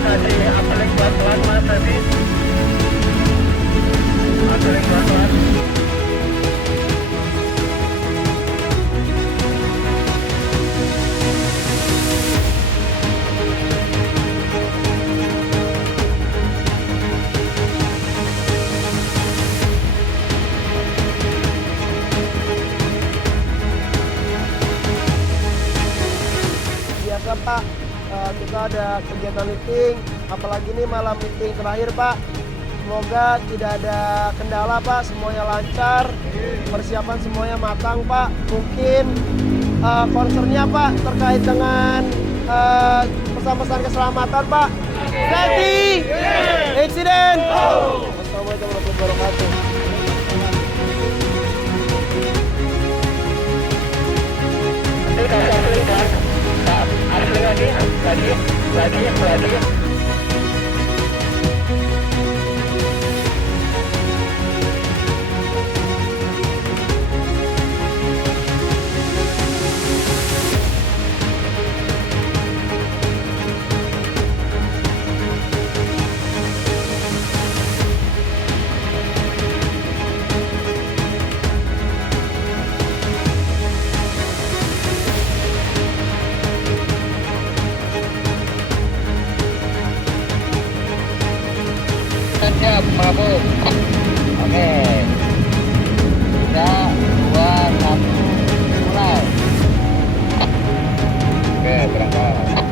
kasih apelin pelan-pelan mas tadi. Apelin pelan-pelan. Biasa Pak, kita ada kegiatan meeting, apalagi ini malam meeting terakhir Pak. Semoga tidak ada kendala Pak, semuanya lancar, persiapan semuanya matang Pak. Mungkin concernnya Pak terkait dengan pesan-pesan keselamatan Pak. Safety, insiden. Wassalamualaikum warahmatullahi wabarakatuh. Lagi. Siap, mabuk. Oke. 3, 2, 1, mulai. Oke, berangkat.